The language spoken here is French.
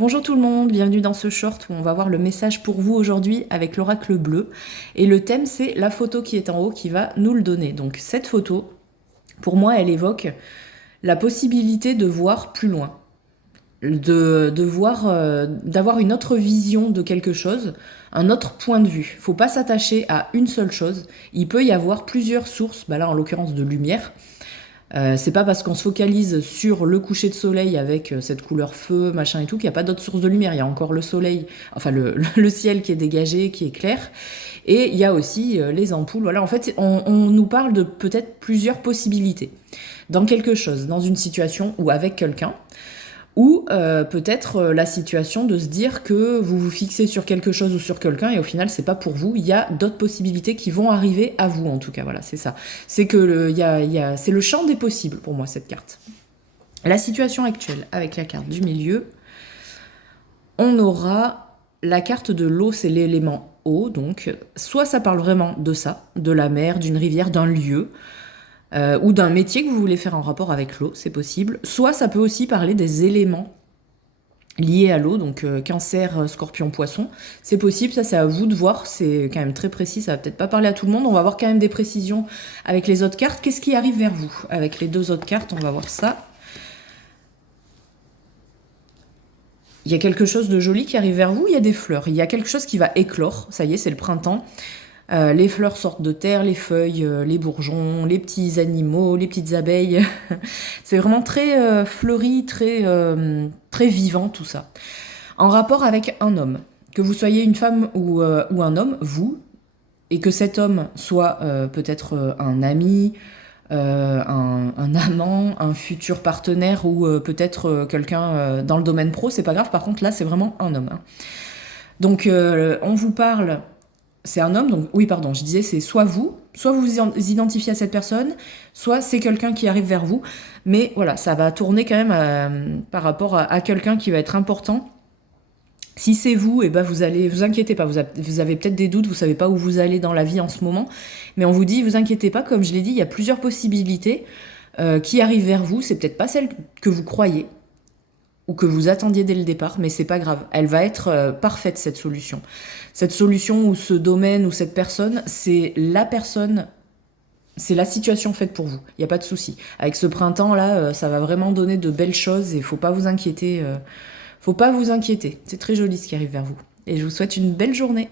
Bonjour tout le monde, bienvenue dans ce short où on va voir le message pour vous aujourd'hui avec l'oracle bleu. Et le thème c'est la photo qui est en haut qui va nous le donner. Donc cette photo, pour moi, elle évoque la possibilité de voir plus loin, de voir, d'avoir une autre vision de quelque chose, un autre point de vue. Faut pas s'attacher à une seule chose. Il peut y avoir plusieurs sources, bah là en l'occurrence de lumière. C'est pas parce qu'on se focalise sur le coucher de soleil avec cette couleur feu, machin et tout, qu'il n'y a pas d'autres sources de lumière. Il y a encore le soleil, enfin le ciel qui est dégagé, qui est clair. Et il y a aussi les ampoules. Voilà, en fait, on nous parle de peut-être plusieurs possibilités dans quelque chose, dans une situation ou avec quelqu'un. Ou peut-être la situation de se dire que vous vous fixez sur quelque chose ou sur quelqu'un et au final c'est pas pour vous. Il y a d'autres possibilités qui vont arriver à vous en tout cas. Voilà, c'est ça. C'est que c'est le champ des possibles pour moi cette carte. La situation actuelle avec la carte du milieu, on aura la carte de l'eau, c'est l'élément eau. Donc soit ça parle vraiment de ça, de la mer, d'une rivière, d'un lieu. Ou d'un métier que vous voulez faire en rapport avec l'eau, c'est possible. Soit ça peut aussi parler des éléments liés à l'eau, donc cancer, scorpion, poisson. C'est possible, ça c'est à vous de voir, c'est quand même très précis, ça va peut-être pas parler à tout le monde. On va voir quand même des précisions avec les autres cartes. Qu'est-ce qui arrive vers vous? Avec les deux autres cartes, on va voir ça. Il y a quelque chose de joli qui arrive vers vous, il y a des fleurs, il y a quelque chose qui va éclore, ça y est, c'est le printemps. Les fleurs sortent de terre, les feuilles, les bourgeons, les petits animaux, les petites abeilles. C'est vraiment très fleuri, très vivant tout ça. En rapport avec un homme, que vous soyez une femme ou un homme, vous, et que cet homme soit peut-être un ami, un amant, un futur partenaire ou peut-être quelqu'un dans le domaine pro, c'est pas grave. Par contre là, c'est vraiment un homme. Hein. Donc on vous parle. C'est un homme, donc oui, pardon, je disais, c'est soit vous identifiez à cette personne, soit c'est quelqu'un qui arrive vers vous. Mais voilà, ça va tourner quand même par rapport à quelqu'un qui va être important. Si c'est vous, et ben vous inquiétez pas, vous avez peut-être des doutes, vous savez pas où vous allez dans la vie en ce moment, mais on vous dit, vous inquiétez pas, comme je l'ai dit, il y a plusieurs possibilités qui arrivent vers vous. C'est peut-être pas celle que vous croyez ou que vous attendiez dès le départ, mais c'est pas grave. Elle va être parfaite, cette solution. Cette solution ou ce domaine ou cette personne, c'est la situation faite pour vous. Il n'y a pas de souci. Avec ce printemps-là, ça va vraiment donner de belles choses et faut pas vous inquiéter. Faut pas vous inquiéter. C'est très joli ce qui arrive vers vous. Et je vous souhaite une belle journée.